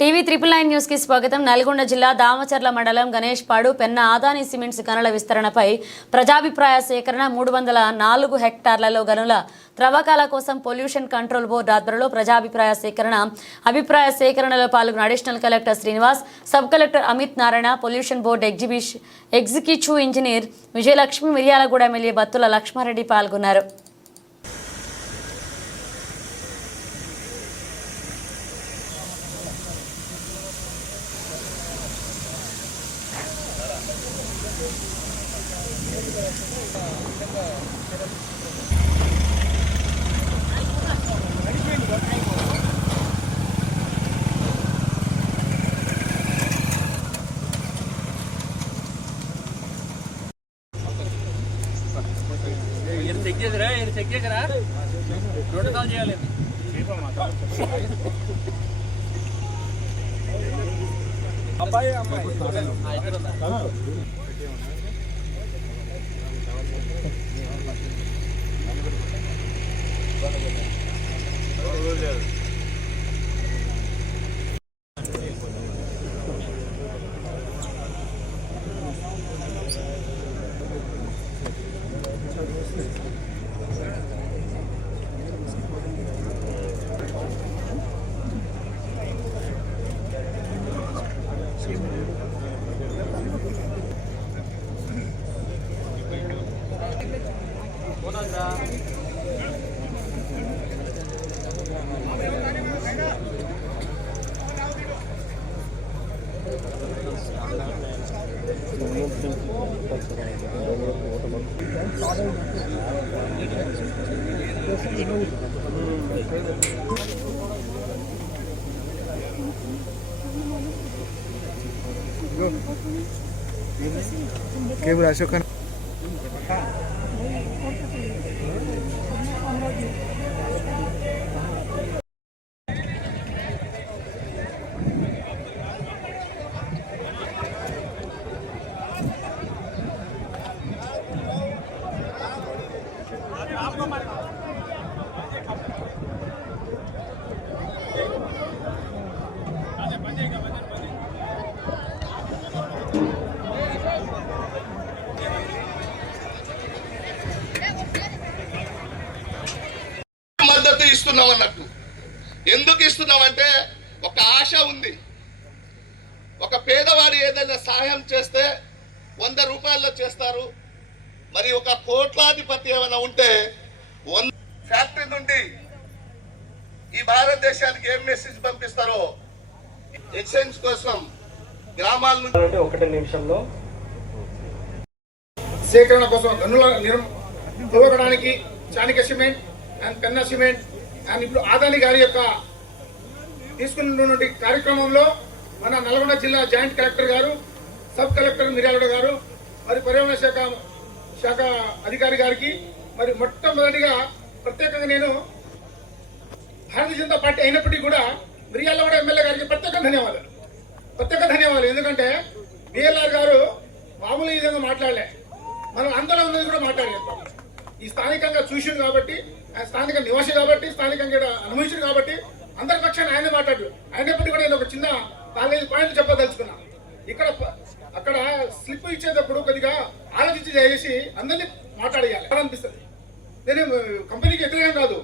TV 999 news కి స్వాగతం. నల్గొండ జిల్లా దామచర్ల మండలం గణేష్పాడు పెన్న ఆదాని సిమెంట్స్ గనుల విస్తరణపై ప్రజాభిప్రాయ సేకరణ. 304 హెక్టార్లలో గనుల త్రవ్వకాల కోసం పొల్యూషన్ కంట్రోల్ బోర్డు ఆధ్వర్యంలో ప్రజాభిప్రాయ సేకరణ. అభిప్రాయ సేకరణలో పాల్గొన్న additional collector Srinivas, sub collector Amit Narayan, pollution board executive engineer Vijayalakshmi, Miryalaguda MLA Battula Lakshma Reddy పాల్గొన్నారు. చెక్ చేయరా రోడ్డు కాల్ చేయాలి. అబ్బాయి అమ్మాయి केवल अशोक మద్దతు ఇస్తున్నాం అన్నట్టు. ఎందుకు ఇస్తున్నామంటే ఒక ఆశ ఉంది. ఒక పేదవాడు ఏదైనా సహాయం చేస్తే 100 రూపాయల్లో చేస్తారు. మరి ఒక కోట్లాధిపతి ఏమైనా ఉంటే 100 ఫ్యాక్టరీ నుండి ఈ భారతదేశానికి ఏం మెసేజ్ పంపిస్తారో ఎక్స్చేంజ్ కోసం గ్రామాల నుండి 1 నిమిషంలో సేకరణ కోసం గనుల తవ్వడానికి Chanakya cement and Penna cement and ఇప్పుడు ఆదాని గారి యొక్క తీసుకున్నటువంటి కార్యక్రమంలో మన నల్గొండ జిల్లా జాయింట్ కలెక్టర్ గారు, సబ్ కలెక్టర్ మిర్యాలగూడ గారు, మరి పర్యావరణ శాఖ అధికారి గారికి మరి మొట్టమొదటిగా ప్రత్యేకంగా నేను భారతీయ జనతా పార్టీ అయినప్పటికీ కూడా మిర్యాలగూడ ఎమ్మెల్యే గారికి ప్రత్యేక ధన్యవాదాలు. ఎందుకంటే బిఎల్ఆర్ గారు మామూలు ఈ విధంగా మాట్లాడలే, మనం అందరం ఉన్నది కూడా మాట్లాడలేం. ఈ స్థానికంగా చూసిండు కాబట్టి, ఆయన స్థానిక నివాసి కాబట్టి, స్థానికంగా అనుభవించింది కాబట్టి అందరి పక్షాన్ని ఆయనే మాట్లాడు. అయినప్పటికీ కూడా నేను ఒక చిన్న 4-5 పాయింట్లు చెప్పదలుచుకున్నా. అక్కడ స్లిప్ ఇచ్చేటప్పుడు కొద్దిగా ఆలోచించి చేసి అందరినీ మాట్లాడేయాలి అనిపిస్తుంది. నేను కంపెనీకి వ్యతిరేకం కాదు.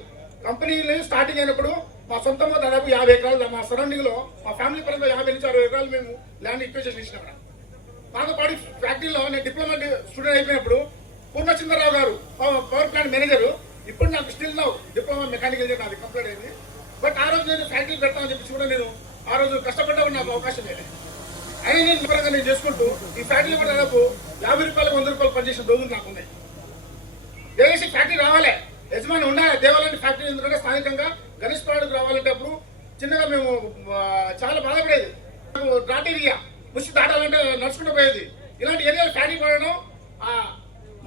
కంపెనీలు స్టార్టింగ్ అయినప్పుడు మా సొంతంగా దాదాపు 50 ఎకరాలు, మా సరౌండింగ్ లో మా ఫ్యామిలీ పరంగా 50 నుంచి 60 ఎకరాలు మేము ల్యాండ్ ఇక్వేషన్ ఇచ్చినాం. మాతో పాటు ఫ్యాక్టరీలో నేను డిప్లొమా స్టూడెంట్ అయిపోయినప్పుడు పూర్ణచంద్రరావు గారు పవర్ ప్లాంట్ మేనేజర్, ఇప్పుడు నాకు స్టిల్ నౌ డిప్లొమా మెకానికల్ నాది కంప్లీట్ అయింది. బట్ ఆ రోజు నేను ఫ్యాక్టరీ పెడతామని చెప్పి కూడా నేను ఆ రోజు కష్టపడ్డా నాకు అవకాశం లేదు. అయినా నేను వివరంగా నేను చేసుకుంటూ ఈ ఫ్యాక్టరీలో కూడా దాదాపు 50 రూపాయలకు 100 రూపాయలు పనిచేసిన రోజులు నాకు ఉన్నాయి. దేశీ ఫ్యాక్టరీ రావాలి, యజమాని ఉండాలి. దేవాలయం ఫ్యాక్టరీ ఎందుకంటే స్థానికంగా గణేష్పాడుకు రావాలంటే అప్పుడు చిన్నగా మేము చాలా బాధపడేది. ఘాట్ ఏరియా ముసి దాటాలంటే నడుచుకుంటూ పోయేది. ఇలాంటి ఏరియాలో ఫ్యాక్టరీ పడడం,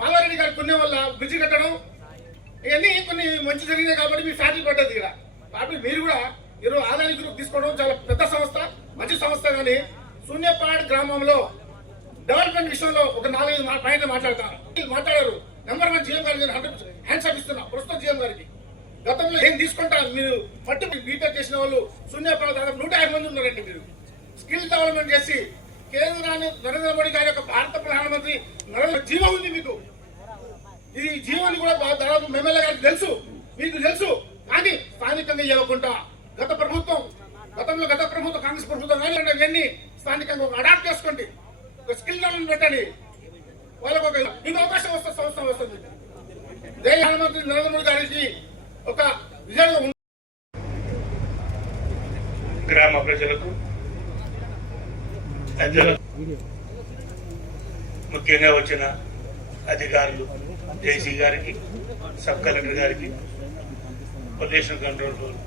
మాలారెడ్డి గారి పుణ్యం వల్ల బ్రిడ్జి కట్టడం, ఇవన్నీ కొన్ని మంచి జరిగినాయి కాబట్టి మీ ఫ్యాక్టరీ పడ్డది ఇక్కడ. కాబట్టి మీరు కూడా ఈరోజు ఆదాని గ్రూప్ తీసుకోవడం చాలా పెద్ద సంస్థ, మంచి సంస్థ. కానీ శూన్యపాడ్ గ్రామంలో డెవలప్మెంట్ విషయంలో ఒక 4-5 పాయింట్లు మాట్లాడతారు. మాట్లాడారు. నెంబర్ 1 జీఎం గారికి 100% హ్యాండ్స్ అప్ ఇస్తున్నా ప్రస్తుతం జీఎం గారికి. గతంలో ఏం తీసుకుంటా మీరు పట్టు బీటెక్ చేసిన వాళ్ళు శూన్యపాలు దాదాపు 150 మంది ఉన్నారండి. మీరు స్కిల్ డెవలప్మెంట్ చేసి కేంద్రాన్ని నరేంద్ర మోడీ గారి యొక్క భారత ప్రధానమంత్రి జీవం ఉంది మీకు. ఇది జీవాన్ని కూడా దాదాపు ఎమ్మెల్యే గారికి తెలుసు, మీకు తెలుసు. కానీ స్థానికంగా ఇవ్వకుండా గత ప్రభుత్వం కాంగ్రెస్ ప్రభుత్వం కానీ ఇవన్నీ స్థానికంగా అడాప్ట్ చేసుకోండి. ఒక స్కిల్ డెవలప్మెంట్ పెట్టండి. వాళ్ళకు ఒక మీకు అవకాశం వస్తే సంవత్సరం వస్తుంది. ప్రధానమంత్రి నరేంద్ర మోడీ గారికి ఒక విజయంగా గ్రామ ప్రజలకు పెద్దలకు ముఖ్యంగా వచ్చిన అధికారులు జేసీ గారికి, సబ్ కలెక్టర్ గారికి, పొల్యూషన్ కంట్రోల్ రూల్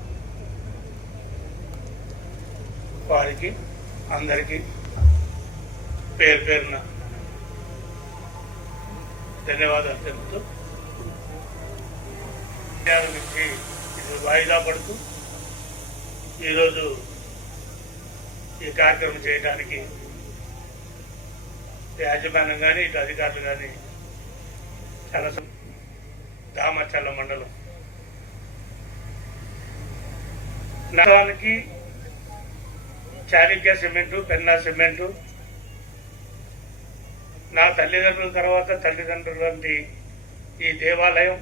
వారికి అందరికీ పేరు పేరున ధన్యవాదాలు తెలుపుతూ నుంచి ఇది వాయిదా పడుతూ ఈరోజు ఈ కార్యక్రమం చేయడానికి యాజమాన్యం కానీ ఇటు అధికారులు కానీ చాలా దామచర్ల మండలం నగరానికి చాణక్య సిమెంటు, పెన్నా సిమెంటు నా తల్లిదండ్రుల తర్వాత తల్లిదండ్రుల వంటి ఈ దేవాలయం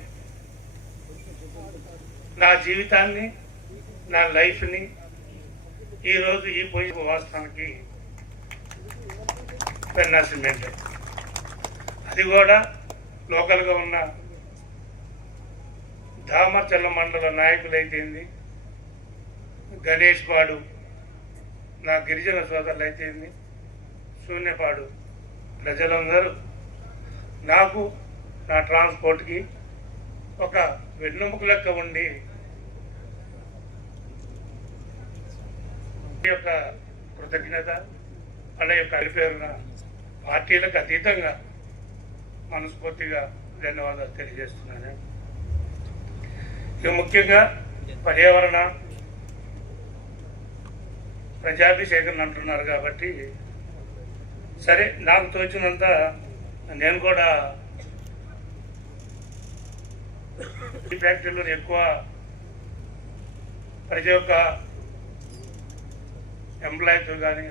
నా జీవితాన్ని, నా లైఫ్ని ఈరోజు ఈ పొజిషన్ వాస్తవానికి పెన్నా సిమెంట్. అది కూడా లోకల్గా ఉన్న దామచర్ల మండల నాయకులైతేంది, గణేష్ పాడు నా గిరిజన సోదరులు అయితేంది, శూన్యపాడు ప్రజలందరూ నాకు నా ట్రాన్స్పోర్ట్కి ఒక వెన్నెముక లెక్క ఉండి యొక్క కృతజ్ఞత వాళ్ళ యొక్క పేరున పార్టీలకు అతీతంగా మనస్ఫూర్తిగా ధన్యవాదాలు తెలియజేస్తున్నాను. ఇక ముఖ్యంగా పర్యావరణ ప్రజాభిషేకం అంటున్నారు కాబట్టి సరే, నాకు తోచినంత నేను కూడా ఈ ఫ్యాక్టరీలో ఎక్కువ ప్రతి ఒక్క ఎంప్లాయీతో కానీ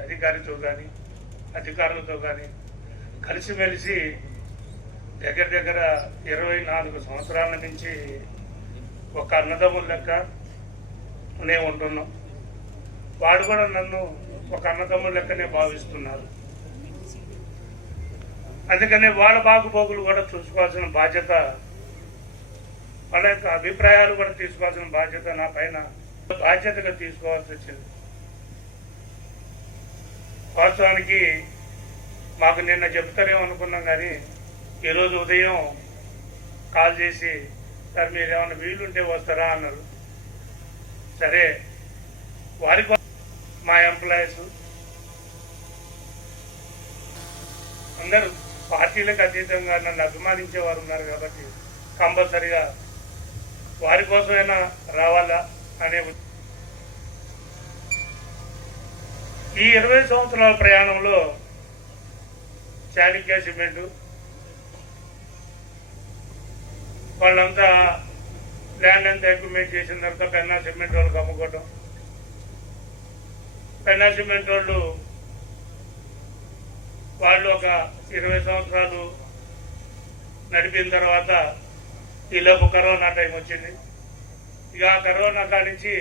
అధికారులతో కానీ కలిసిమెలిసి దగ్గర 24 సంవత్సరాల నుంచి ఒక అన్నదమ్ముల లెక్క నేను ఉంటున్నాం. వాడు కూడా నన్ను ఒక అన్నదమ్ముల లెక్కనే భావిస్తున్నారు. అందుకనే వాళ్ళ బాగుపోగులు కూడా చూసుకోవాల్సిన బాధ్యత, వాళ్ళ యొక్క అభిప్రాయాలు కూడా తీసుకోవాల్సిన బాధ్యత నా పైన బాధ్యతగా తీసుకోవాల్సి వచ్చింది. వాస్తవానికి మాకు నిన్న చెప్తారేమో అనుకున్నాం, కానీ ఈరోజు ఉదయం కాల్ చేసి సార్ మీరు ఏమైనా వీలుంటే వస్తారా అన్నారు. సరే, వారి మా ఎంప్లాయీస్ అందరూ పార్టీలకు అతీతంగా నన్ను అభిమానించే వారు ఉన్నారు కాబట్టి కంపల్సరిగా వారి కోసమైనా రావాలా అనే ఈ 20 సంవత్సరాల ప్రయాణంలో చాణక్య సిమెంటు వాళ్ళంతా ల్యాండ్ అంతా ఎక్విప్మెంట్ చేసిన తర్వాత పెన్నా సిమెంట్ వాళ్ళకి అమ్ముకోవటం, పెన్నా సిమెంట్ వాళ్ళు ఒక 20 సంవత్సరాలు నడిపిన తర్వాత ఈలోపు కరోనా టైం వచ్చింది. ఇక ఆ కరోనా కానించి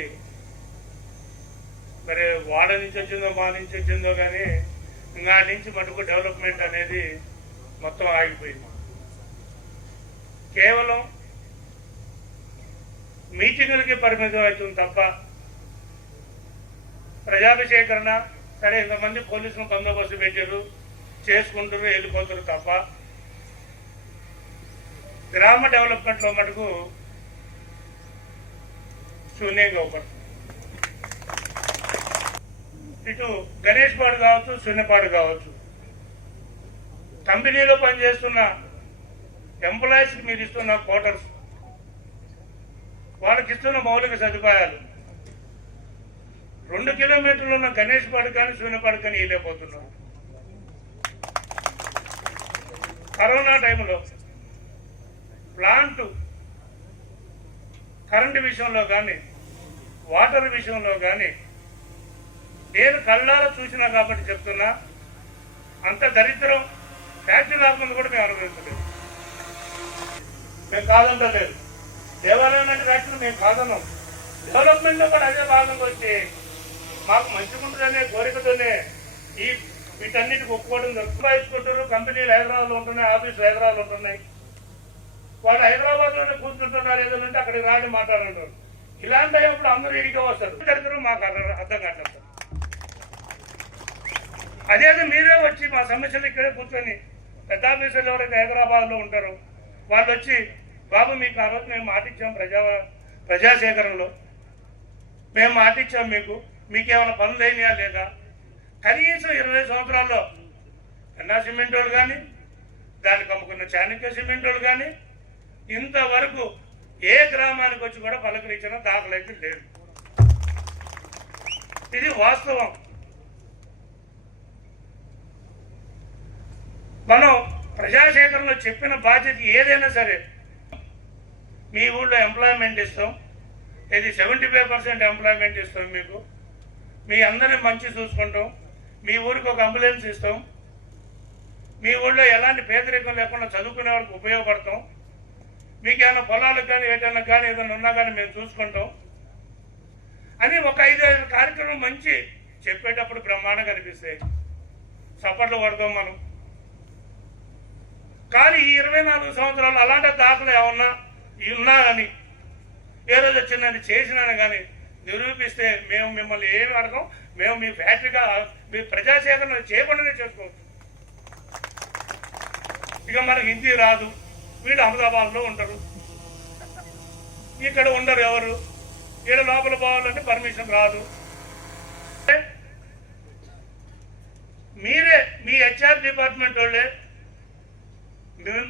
మరి వాడ నుంచి వచ్చిందో మా నుంచి వచ్చిందో కానీ ఇంకా నుంచి మటుకు డెవలప్మెంట్ అనేది మొత్తం ఆగిపోయింది. కేవలం మీటింగులకి పరిమితం అవుతుంది తప్ప ప్రజాభిషేకరణ సరే ఇంతమంది పోలీసులు బందోబస్తు పెట్టారు, చేసుకుంటారు, వెళ్ళిపోతారు తప్ప గ్రామ డెవలప్మెంట్లో మటుకు శూన్యంగా ఒకటి. ఇటు గణేష్ పాడు కావచ్చు, శూన్యపాడు కావచ్చు, కంపెనీలో పనిచేస్తున్న ఎంప్లాయీస్కి మీరు ఇస్తున్న క్వార్టర్స్, వాళ్ళకి ఇస్తున్న మౌలిక సదుపాయాలు 2 కిలోమీటర్లు ఉన్న గణేష్ పాడు కానీ శూన్యపాడు కానీ వెళ్ళిపోతున్నారు. కరోనా టైంలో ప్లాంట్ కరెంటు విషయంలో కానీ వాటర్ విషయంలో కానీ నేను కళ్ళారా చూసినా కాబట్టి చెప్తున్నా, అంత దరిద్రం ఫ్యాక్టరీ రాకుండా కూడా మేము అనుభవించలేదు. మేము కాదంటలేదు. దేవాలయం అంటే ఫ్యాక్టరీ మేము కాదన్నాం. డెవలప్మెంట్లో కూడా అదే భాగంగా వచ్చి మాకు మంచిగా ఉంటుందనే కోరికతోనే వీటన్నిటికి ఒప్పుకోవడం సంపాదించుకుంటారు. కంపెనీలు హైదరాబాద్లో ఉంటున్నాయి, ఆఫీసులు హైదరాబాద్లో ఉంటున్నాయి. వాళ్ళు హైదరాబాద్లోనే కూర్చుంటున్నారు, ఏదంటే అక్కడికి రాని మాట్లాడుతుంటారు. ఇలాంటి అయినప్పుడు అందరూ ఇడిగా వస్తారు. దరిద్రం మాకు అర్థం కావట్లేదు. అదే మీరే వచ్చి మా సమస్యలు ఇక్కడే కూర్చొని పెద్ద ఆఫీసర్లు ఎవరైతే హైదరాబాద్లో ఉంటారో వాళ్ళు వచ్చి, బాబు మీకు ఆ రోజు మేము మాటిచ్చాం ప్రజాసేకరణలో, మేము మాటిచ్చాం మీకు ఏమైనా పనులు అయినాయా లేదా, కనీసం 20 సంవత్సరాల్లో ఎన్నా సిమెంట్ వాళ్ళు కానీ దానికి అమ్ముకున్న చాణక్య సిమెంట్ వాళ్ళు కానీ ఇంతవరకు ఏ గ్రామానికి వచ్చి కూడా పలకరించిన దాఖలైతే లేదు. ఇది వాస్తవం. మనం ప్రజాసేకరణలో చెప్పిన బాధ్యత ఏదైనా సరే, మీ ఊళ్ళో ఎంప్లాయ్మెంట్ ఇస్తాం, ఇది 75% ఎంప్లాయ్మెంట్ ఇస్తాం, మీ అందరినీ మంచి చూసుకుంటాం, మీ ఊరికి ఒక అంబులెన్స్ ఇస్తాం, మీ ఊళ్ళో ఎలాంటి పేదరికం లేకుండా చదువుకునే వాళ్ళకి ఉపయోగపడతాం, మీకు ఏమైనా పొలాలకు కానీ ఏదైనా కానీ ఏదైనా ఉన్నా కానీ మేము చూసుకుంటాం అని ఒక 5-6 కార్యక్రమం మంచి చెప్పేటప్పుడు బ్రహ్మాండంగా కనిపిస్తాయి, చప్పట్లు కొడతాం మనం. కానీ ఈ 24 సంవత్సరాలు అలాంటి దాఖలు ఏమన్నా ఉన్నా కానీ ఏ రోజు వచ్చిందని చేసినాను కానీ నిరూపిస్తే మేము మిమ్మల్ని ఏమి అడగం. మేము మీ ఫ్యాక్టరీగా మీ ప్రజాసేకరణ చేయకుండానే చేసుకోవచ్చు. ఇక మనకు హిందీ రాదు, వీళ్ళు అహ్మదాబాద్లో ఉంటారు, ఇక్కడ ఉండరు ఎవరు, వీళ్ళ లోపల పోవాలంటే పర్మిషన్ రాదు. మీరే మీ హెచ్ఆర్ డిపార్ట్మెంట్ వాళ్ళే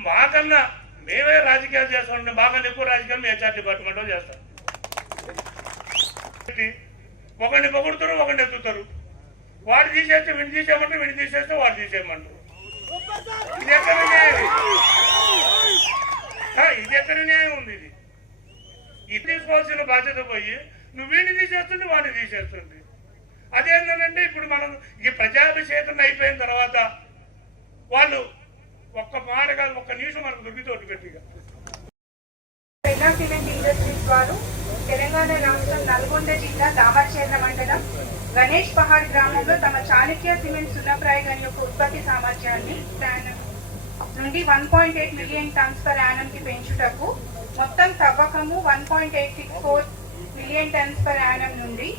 మాకన్నా మేమే రాజకీయాలు చేస్తామంటే మాకన్నా ఎక్కువ రాజకీయాలు మీ హెచ్ఆర్ డిపార్ట్మెంట్ వాళ్ళు చేస్తారు. ఒకరిని పొగుడుతారు, ఒకరిని ఎత్తుతారు. వాడు తీసేస్తే వీడిని తీసేయమంటారు, వీడిని తీసేస్తే వాడు తీసేయమంటారు. ఇది ఎక్కడ న్యాయం? ఇది ఎక్కడ న్యాయం ఉంది? ఇది తీసుకోవాల్సిన బాధ్యత పోయి నువ్వు వీడిని తీసేస్తుంది, వాడిని తీసేస్తుంది. అదేంటంటే ఇప్పుడు మనం ఈ ప్రజాభిషేకరణ అయిపోయిన తర్వాత వాళ్ళు ఒక్క మాట కాదు, ఒక్క నిమిషం మనకు దొరికితోటి గట్టిగా పెన్నా సిమెంట్ ఇండస్ట్రీస్ వారు తెలంగాణ రాష్ట్రం నల్గొండ జిల్లా దామర్చెర్ల మండలం గణేష్ పహాడ్ గ్రామంలో తమ చాణక్య సిమెంట్ సున్నప్రాయ గని యొక్క ఉత్పత్తి సామర్థ్యాన్ని నుండి 1.8 మిలియన్ టన్స్ పర్ యానం కి పెంచుటకు మొత్తం తవ్వకము 1.864 మిలియన్ టన్స్ పర్ యానం నుండి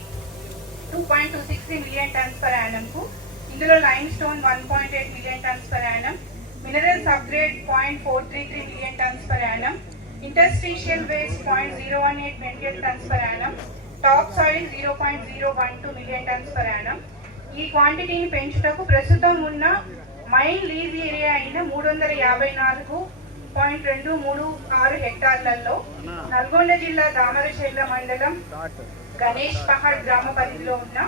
2.263 మిలియన్ టన్స్ పర్ యానం కు, ఇందులో lime stone 1.8 million tons per annum, minerals upgrade 0.433 million tons per annum, interstitial waste 0.018 metric tons per annum, top soil 0.012 million tons per annum. ఈ క్వాంటిటీని పెంచుటకు ప్రస్తుతం ఉన్న mine lease area అయిన 354.236 హెక్టార్లలో నల్గొండ జిల్లా దామరచెర్ల మండలం గణేష్ పహాడ్ గ్రామ పరిధిలో ఉన్న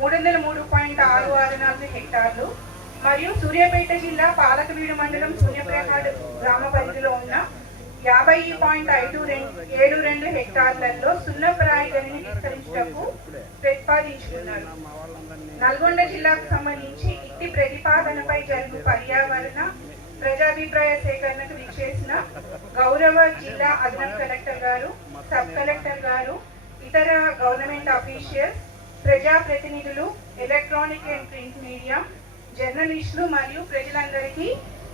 303.664 హెక్టార్లు మరియు సూర్యాపేట జిల్లా పాలకవీడు మండలం సూర్యప్రహాడ్ గ్రామ పరిధిలో ఉన్న 50.572 హెక్టార్లలో సున్నప్రాయ గనిని విస్తరించుటకు ప్రతిపాదించుకున్నారు. నల్గొండ జిల్లాకు సంబంధించి ఇట్టి ప్రతిపాదనపై జరుగు పర్యావరణ ప్రజాభిప్రాయ సేకరణకు విచ్చేసిన గౌరవ జిల్లా అదనపు కలెక్టర్ గారు, సబ్ కలెక్టర్ గారు, ఇతర గవర్నమెంట్ అఫీషియల్స్, ప్రజాప్రతినిధులు, ఎలక్ట్రానిక్ అండ్ ప్రింట్ మీడియా, జర్నలిస్టులు మరియు ప్రజలందరికీ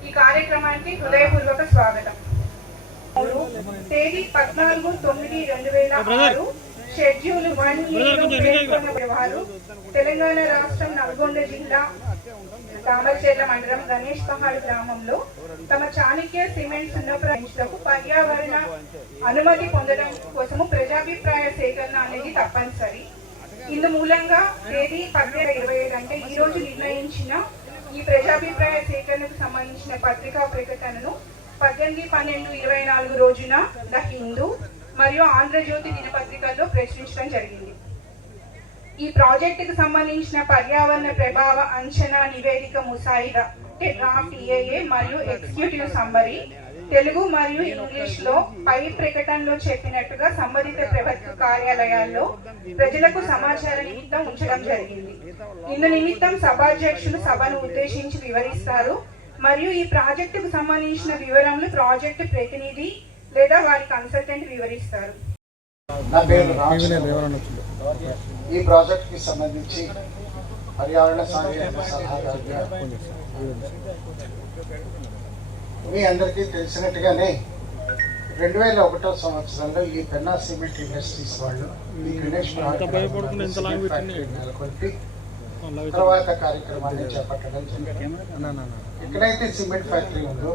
ఈ కార్యక్రమానికి హృదయపూర్వక స్వాగతం. తేదీ 14/9/2006 షెడ్యూల్ 1A పేర్కొన్న వారు తెలంగాణ రాష్ట్రం నల్గొండ జిల్లా దామర్చెర్ల మండలం గణేష్ పహాడ్ గ్రామంలో తమ చాణక్య సిమెంట్ సున్నప్రాయించుటకు పర్యావరణ అనుమతి పొందడం కోసము ప్రజాభిప్రాయ సేకరణ అనేది తప్పనిసరి. ఇందు మూలంగా తేదీ 18/27 అంటే ఈ రోజు నిర్ణయించిన ఈ ప్రజాభిప్రాయ సేకరణకు సంబంధించిన పత్రికా ప్రకటనను 18/12/24 రోజున ద హిందూ మరియు ఆంధ్రజ్యోతి దినపత్రికల్లో ప్రచురించడం జరిగింది. ఈ ప్రాజెక్టుకు సంబంధించిన పర్యావరణ ప్రభావ అంచనా నివేదిక ముసాయిదా డ్రాఫ్ట్ EIA మరియు ఎగ్జిక్యూటివ్ సమ్మరీ తెలుగు మరియు ఇంగ్లీష్ లో పై ప్రకటనలో చెప్పినట్టుగా సంబంధిత ప్రభుత్వ కార్యాలయాల్లో ప్రజలకు సమాచార నిమిత్తం ఉంచడం జరిగింది. ఇందు నిమిత్తం సభాధ్యక్షులు సభను ఉద్దేశించి వివరిస్తారు మరియు ఈ ప్రాజెక్టుకు సంబంధించిన వివరములు ప్రాజెక్టు ప్రతినిధి లేదా వారి కన్సల్టెంట్ వివరిస్తారు. నా పేరు రామచంద్ర. ఈ ప్రాజెక్ట్ కి సంబంధించి పర్యావరణ సాంకేతిక సలహాదారుగా మీ అందరికీ తెలిసినట్టుగానే 2001 సంవత్సరంలో ఈ పెన్నా సిమెంట్ ఇండస్ట్రీస్ వాళ్ళు ఈ గణేష్ నెలకొల్పి తర్వాత కార్యక్రమాన్ని చేపట్టడం జరిగింది. ఎక్కడైతే సిమెంట్ ఫ్యాక్టరీ ఉందో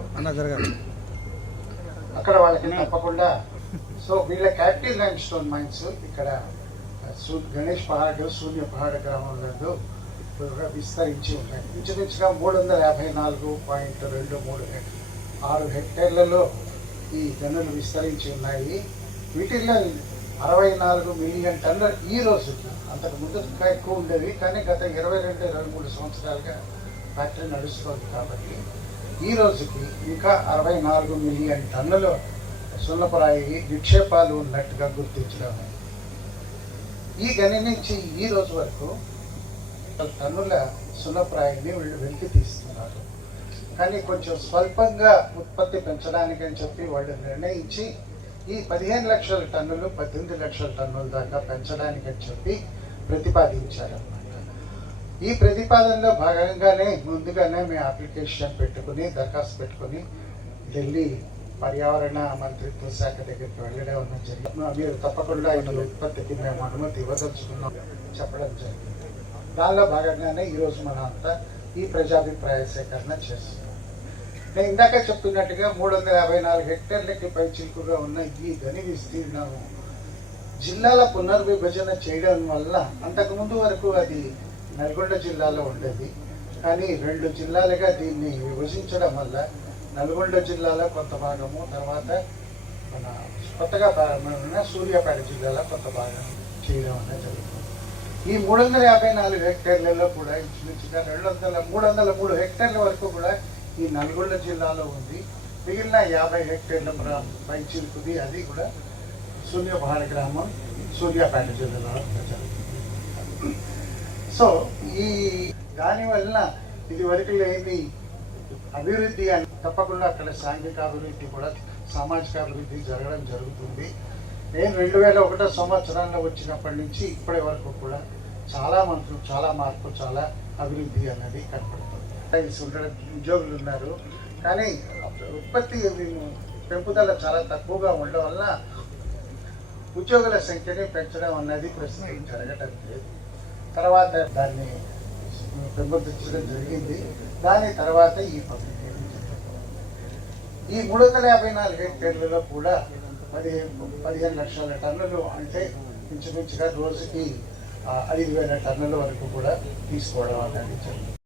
అక్కడ వాళ్ళకి తప్పకుండా సో వీళ్ళ క్యాపిటల్ లైమ్ స్టోన్ మైన్స్ ఇక్కడ గణేష్ పహాడ్ శూన్య పహాడ్ గ్రామంలో విస్తరించి ఉన్నాయి. ఇంచుమించుగా 354.23 హెక్టేర్లలో ఈ గనులు విస్తరించి ఉన్నాయి. వీటిల్లో 64 మిలియన్ టన్నుల ఈ రోజుకి, అంతకు ముందు ఇంకా ఎక్కువ ఉండేవి కానీ గత 22-23 సంవత్సరాలుగా ఫ్యాక్టరీ నడుస్తుంది కాబట్టి ఈ రోజుకి ఇంకా 64 మిలియన్ టన్నుల సున్నపరాయి నిక్షేపాలు ఉన్నట్టుగా గుర్తించడం. ఈ గని నుంచి ఈ రోజు వరకు టన్నుల సున్నప్రాయిని వీళ్ళు వెలికి తీస్తున్నారు. కానీ కొంచెం స్వల్పంగా ఉత్పత్తి పెంచడానికి అని చెప్పి వాళ్ళు నిర్ణయించి ఈ 15 లక్షల టన్నులు 18 లక్షల టన్నుల దాకా పెంచడానికి అని చెప్పి ప్రతిపాదించారన్నమాట. ఈ ప్రతిపాదనలో భాగంగానే ముందుగానే మేము అప్లికేషన్ పెట్టుకుని దరఖాస్తు పెట్టుకుని ఢిల్లీ పర్యావరణ మంత్రిత్వ శాఖ దగ్గరికి వెళ్ళడం జరిగింది. మీరు తప్పకుండా ఈ ఉత్పత్తికి మేము అనుమతి ఇవ్వదలుచుకున్నాం చెప్పడం జరిగింది. దానిలో భాగంగానే ఈరోజు మనం అంతా ఈ ప్రజాభిప్రాయ సేకరణ చేస్తున్నాం. నేను ఇందాక చెప్తున్నట్టుగా 354 హెక్టేర్లకి పై చిలుకుగా ఉన్న ఈ గని విస్తీర్ణము జిల్లాల పునర్విభజన చేయడం వల్ల అంతకుముందు వరకు అది నల్గొండ జిల్లాలో ఉండేది. కానీ 2 జిల్లాలుగా దీన్ని విభజించడం వల్ల నల్గొండ జిల్లాలో కొంత భాగము, తర్వాత మన కొత్తగా ప్రారంభమైన సూర్యాపేట జిల్లాలో కొంత భాగం చేయడం అనేది జరుగుతుంది. ఈ 354 హెక్టేర్లలో కూడా ఇంచుమించుగా 303 హెక్టేర్ల వరకు కూడా ఈ నల్గొండ జిల్లాలో ఉంది. మిగిలిన 50 హెక్టేర్ల పై చిలుకుది అది కూడా సూర్యపహాడ్ గ్రామం సూర్యాపేట జిల్లాలో జరుగుతుంది. సో ఈ దానివల్ల ఇది వరకు లేని అభివృద్ధి అని తప్పకుండా అక్కడ సాంఘిక అభివృద్ధి కూడా సామాజిక అభివృద్ధి జరగడం జరుగుతుంది. నేను 2001 సంవత్సరంలో వచ్చినప్పటి నుంచి ఇప్పటి వరకు కూడా చాలా మార్పు, చాలా అభివృద్ధి అనేది కనపడుతుంది. ఉద్యోగులు ఉన్నారు కానీ ఉత్పత్తి పెంపుదల చాలా తక్కువగా ఉండడం వల్ల ఉద్యోగుల సంఖ్యని పెంచడం అన్నది ప్రస్తుతం జరగటం లేదు. తర్వాత దాన్ని పెంపొందించడం జరిగింది. దాని తర్వాత ఈ పబ్లిక్ ఈ 354 హెక్టేర్లలో కూడా 15 లక్షల టన్నులు అంటే ఇంచుమించుగా రోజుకి 5,000 టన్నుల వరకు కూడా తీసుకోవడం అనేది జరిగింది.